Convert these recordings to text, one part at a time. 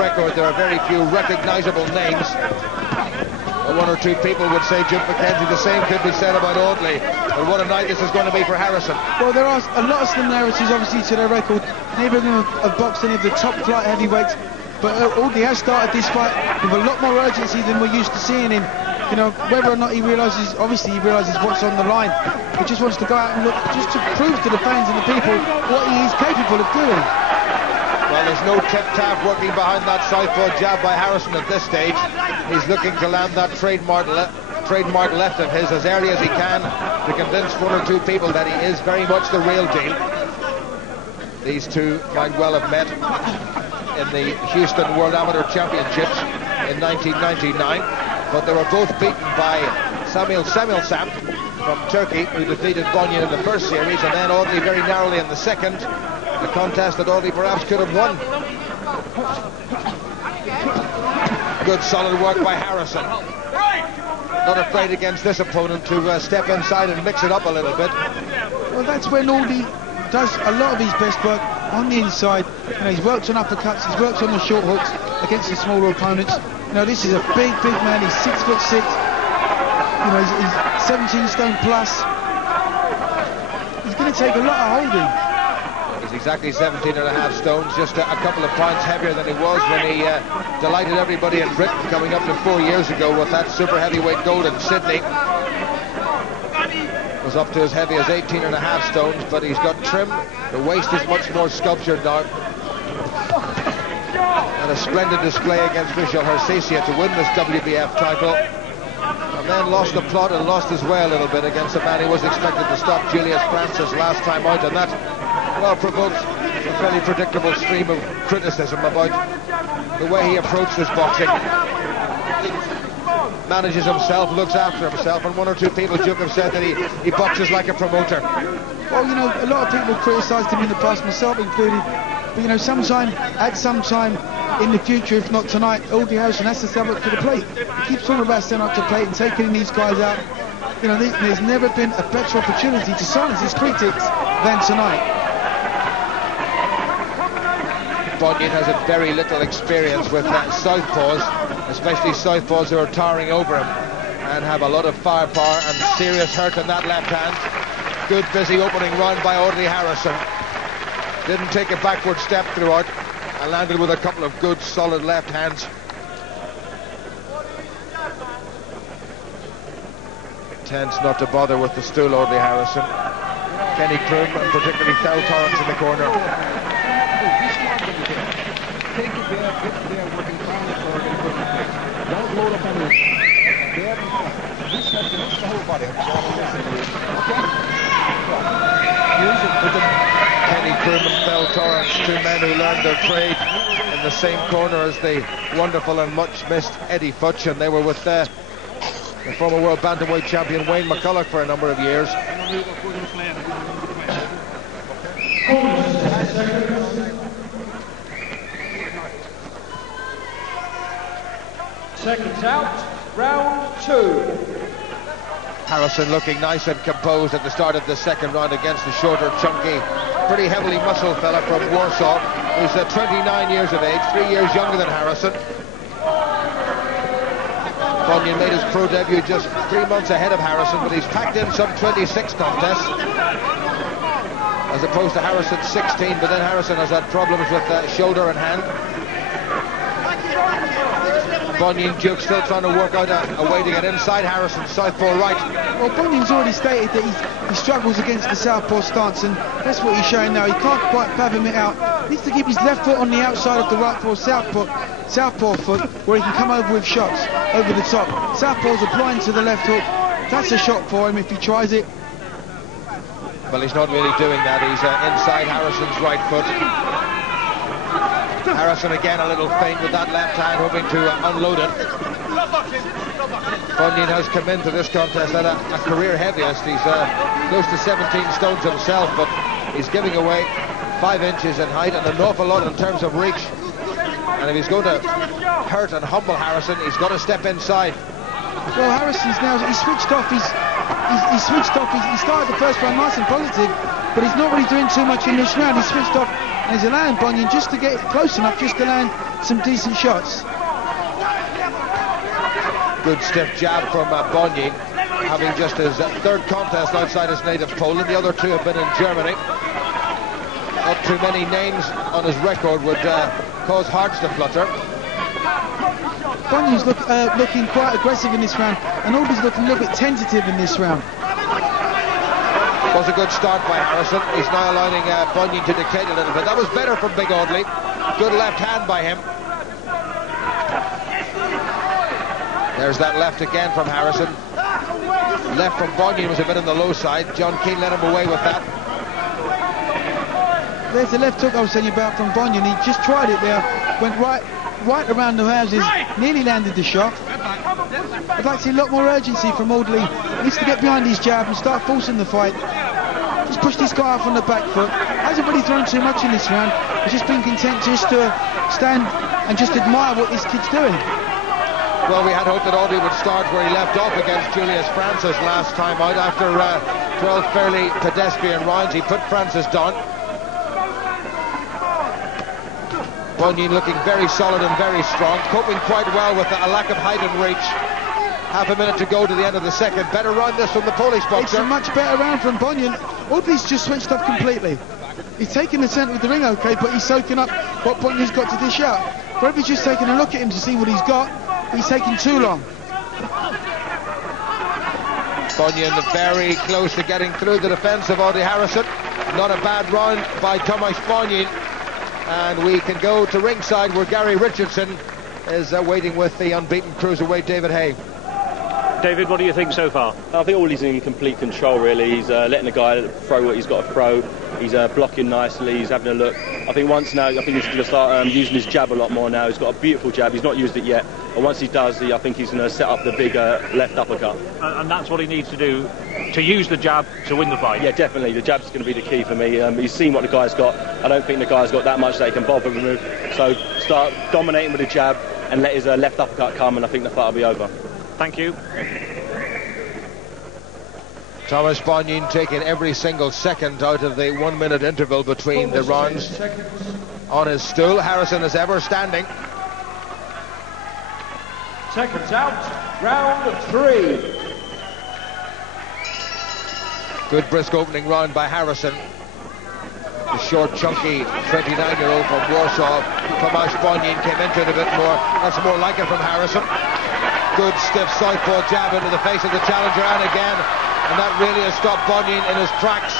record, there are very few recognisable names. One or two people would say Jim McKenzie. The same could be said about Audley. But what a night this is going to be for Harrison. Well, there are a lot of similarities, obviously, to their record. Neither of them have boxed any of the top flight heavyweights. But Audley has started this fight with a lot more urgency than we're used to seeing him. You know, whether or not he realises, obviously he realises what's on the line. He just wants to go out and look, just to prove to the fans and the people what he is capable of doing. Well, there's no tip-tap working behind that southpaw jab by Harrison at this stage. He's looking to land that trademark left of his as early as he can to convince one or two people that he is very much the real deal. These two might well have met in the Houston World Amateur Championships in 1999, but they were both beaten by Samuel Sam from Turkey, who defeated Bonin in the first series, and then Audley very narrowly in the second. A contest that Audley perhaps could have won. Good solid work by Harrison. Not afraid against this opponent to step inside and mix it up a little bit. Well, that's when Audley does a lot of his best work on the inside. You know, he's worked on uppercuts, he's worked on the short hooks against the smaller opponents. You know, this is a big man. He's 6'6". You know, he's 17 stone plus. He's going to take a lot of holding. He's exactly 17.5 stones, just a couple of pounds heavier than he was when he delighted everybody in Britain coming up to 4 years ago with that super heavyweight gold in Sydney. Was up to as heavy as 18.5 stones, but he's got trim. The waist is much more sculptured now. And a splendid display against Vishal Hersesia to win this WBF title. And then lost the plot and lost his way a little bit against a man who was expected to stop Julius Francis last time out, and that, well, provoked a fairly predictable stream of criticism about the way he approached this boxing. Manages himself, looks after himself, and one or two people, Duke, have said that he boxes like a promoter. Well, you know, a lot of people criticised him in the past, myself included. But, you know, at some time in the future, if not tonight, Audley Harrison has to step up to the plate. He keeps talking about stepping up to the plate and taking these guys out. You know, there's never been a better opportunity to silence his critics than tonight. Bonin has had very little experience with southpaws, especially southpaws who are towering over him and have a lot of firepower and serious hurt in that left hand. Good busy opening round by Audley Harrison. Didn't take a backward step throughout and landed with a couple of good solid left hands. Tends not to bother with the stool, Audley Harrison. Kenny Kroom and particularly Thel Torrance in the corner. Don't load up on the the whole body. Kenny Kroom and Thel Torrance, two men who learned their trade in the same corner as the wonderful and much missed Eddie Futch, and they were with the former world bantamweight champion Wayne McCulloch for a number of years. Seconds out, round 2. Harrison looking nice and composed at the start of the second round against the shorter, chunky, pretty heavily muscled fella from Warsaw, who's 29 years of age, 3 years younger than Harrison. Bonin made his pro debut just 3 months ahead of Harrison, but he's packed in some 26 contests, as opposed to Harrison's 16, but then Harrison has had problems with shoulder and hand. Bonin Duke still trying to work out a way to get inside Harrison's southpaw right. Well, Bonin's already stated that he struggles against the southpaw stance, and that's what he's showing now. He can't quite fathom it out. He needs to keep his left foot on the outside of the right foot, southpaw foot, where he can come over with shots over the top. Southpaw's applying to the left hook. That's a shot for him if he tries it. Well, he's not really doing that. He's inside Harrison's right foot. Harrison again a little faint with that left hand, hoping to unload it. Bonin has come into this contest at a career heaviest. He's close to 17 stones himself, but he's giving away 5 inches in height and an awful lot in terms of reach. And if he's going to hurt and humble Harrison, he's got to step inside. Well, Harrison's now, he's switched off. He switched off. He started the first round nice and positive, but he's not really doing too much in this round. He switched off and he's allowing Bonin just to get close enough, just to land some decent shots. Good stiff jab from Bonin, having just his third contest outside his native Poland. The other two have been in Germany. Not too many names on his record would cause hearts to flutter. Bonin's looking quite aggressive in this round, and Audley's looking a little bit tentative in this round. Was a good start by Harrison. He's now allowing Bonin to dictate a little bit. That was better from Big Audley. Good left hand by him. There's that left again from Harrison. Left from Bonin was a bit on the low side. John Keane let him away with that. There's the left hook I was telling you about from Bonin. He just tried it there, went right around the houses, nearly landed the shot. I'd like to see a lot more urgency from Audley. He needs to get behind his jab and start forcing the fight. Just push this guy off on the back foot. Hasn't really thrown too much in this round. He's just been content just to stand and just admire what this kid's doing. Well, we had hoped that Audley would start where he left off against Julius Francis last time out. After 12 fairly pedestrian rounds, he put Francis down. Bonin looking very solid and very strong, coping quite well with a lack of height and reach. Half a minute to go to the end of the second. Better round this from the Polish boxer. It's a much better round from Bonin. Audley's just switched off completely. He's taking the centre of the ring okay, but he's soaking up what Bonin's got to dish out. Probably just taking a look at him to see what he's got. He's taking too long. Bonin very close to getting through the defence of Audley Harrison. Not a bad round by Tomasz Bonin. And we can go to ringside where Gary Richardson is waiting with the unbeaten cruiserweight David Hay. David, what do you think so far? I think Audley's in complete control, really. He's letting the guy throw what he's got to throw. He's blocking nicely. He's having a look. I think once now, I think he's going to start using his jab a lot more now. He's got a beautiful jab. He's not used it yet. But once he does, I think he's going to set up the big left uppercut. And that's what he needs to do, to use the jab to win the fight. Yeah, definitely. The jab's going to be the key for me. He's seen what the guy's got. I don't think the guy's got that much that he can bother with. So start dominating with the jab and let his left uppercut come, and I think the fight will be over. Thank you. Tomasz Bonin taking every single second out of the 1 minute interval between the rounds on his stool. Harrison is ever standing. Seconds out, round 3. Good brisk opening round by Harrison. The short, chunky 29-year-old from Warsaw. Tomasz Bonin came into it a bit more. That's more like it from Harrison. Good stiff southpaw jab into the face of the challenger, and again. And that really has stopped Bonin in his tracks.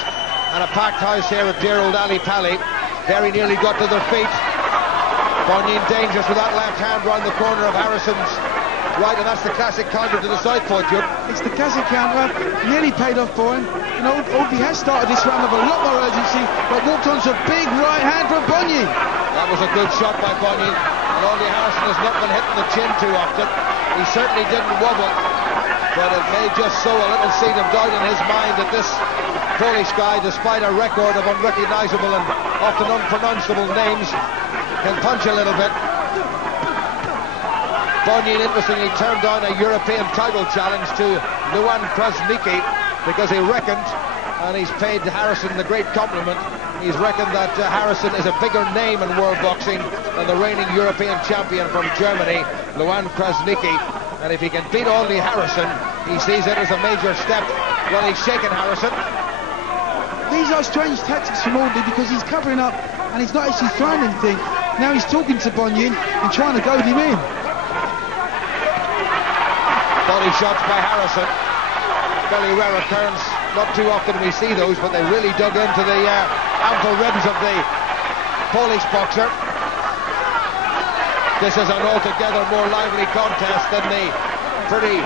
And a packed house here at dear old Ali Pali. Very nearly got to their feet. Bonin dangerous with that left hand round the corner of Harrison's right, and that's the classic counter to the southpaw, Duke. It's the classic counter. Nearly paid off for him. You know, Audley has started this round with a lot more urgency, but walked on to a big right hand from Bonin. That was a good shot by Bonin. And Audley Harrison has not been hitting the chin too often. He certainly didn't wobble. But it may just sow a little seed of doubt in his mind that this Polish guy, despite a record of unrecognisable and often unpronounceable names, can punch a little bit. Bonin, interestingly, turned down a European title challenge to Luan Krasnicki because he reckoned, and he's paid Harrison the great compliment, he's reckoned that Harrison is a bigger name in world boxing than the reigning European champion from Germany, Luan Krasnicki. And if he can beat Audley Harrison, he sees it as a major step. Well, he's shaken Harrison. These are strange tactics from Audley because he's covering up and he's not actually throwing anything. Now he's talking to Bonin and trying to goad him in. Body shots by Harrison. Fairly rare occurrence. Not too often we see those, but they really dug into the ample ribs of the Polish boxer. This is an altogether more lively contest than the pretty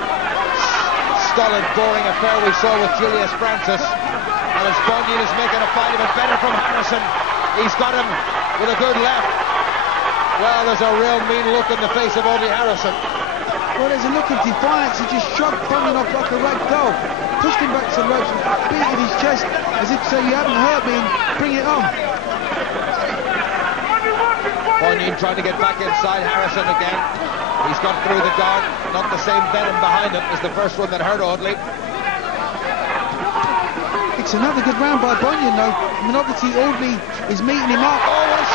stolid, boring affair we saw with Julius Francis. And as Bonin is making a fight of it better from Harrison, he's got him with a good left. Well, there's a real mean look in the face of Audley Harrison. Well, there's a look of defiance. He just shrugged Bonin off like a rag doll, pushed him back to the ropes, beat in his chest as if to say, you haven't hurt me, bring it on. Bonin trying to get back inside Harrison again. He's got through the guard. Not the same venom behind him as the first one that hurt Audley. It's It's another good round by Bonin, though. I mean, obviously, Audley is meeting him up. Oh, what a